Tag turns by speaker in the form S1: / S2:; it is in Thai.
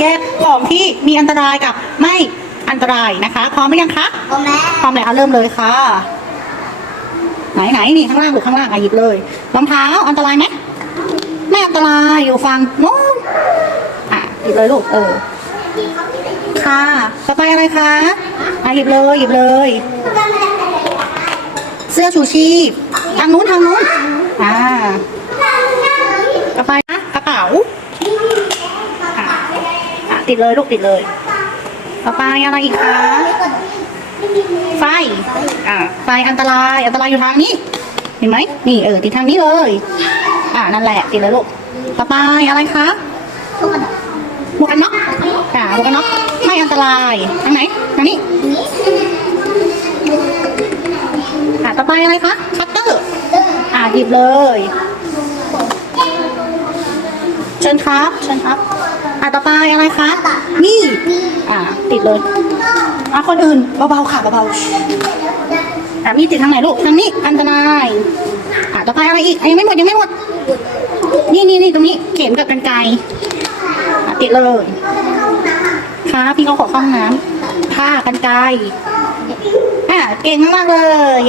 S1: แยกของที่มีอันตรายกับไม่อันตรายนะคะ พร้อมหรือยังคะ
S2: โอแม่
S1: พร้อมแล้วเริ่มเลยค่ะ ไหนไหนนี่ข้างล่างหรือข้างล่างอะหยิบเลยรองเท้าอันตรายไหมไม่อันตรายอยู่ฟังโน้นอะหยิบเลยลูกเออ ค่ะต่อไปอะไรคะอะหยิบเลยหยิบเลย เสื้อชูชีพทางนู้นทางนู้นอ่าต่อไปนะกระเป๋าอะอะ ติดเลยลูกติดเลยต่อไปอะไรอีกคะไฟ อ่าไฟอันตรายอันตรายอยู่ทางนี้ เห็นไหมนี่เออติดทางนี้เลย อ่านั่นแหละติดเลยลูกต่อไปอะไรคะหมวกกันน็อกอ่าหมวกกันน็อกไม่อันตรายทางไหนทางนี้อ่าต่อไปอะไรคะคัตเตอร์ อ่าหยิบเลย เชิญครับ เชิญครับ อ่าต่อไปอะไรคะ นี่ อ่าติดเลยอะคนอื่นเบาๆค่ะเบาๆอะมีติดทางไหนลูกทางนี้อันตรายอะต่อไปอะไรอีกยังไม่หมดยังไม่หมด นี่นี่นี่ตรงนี้เข็มกับกันไกรอะติดเลยค่ะพี่เขาขอเข้าห้องน้ำผ้ากันไกรอะเก่งมากๆเลย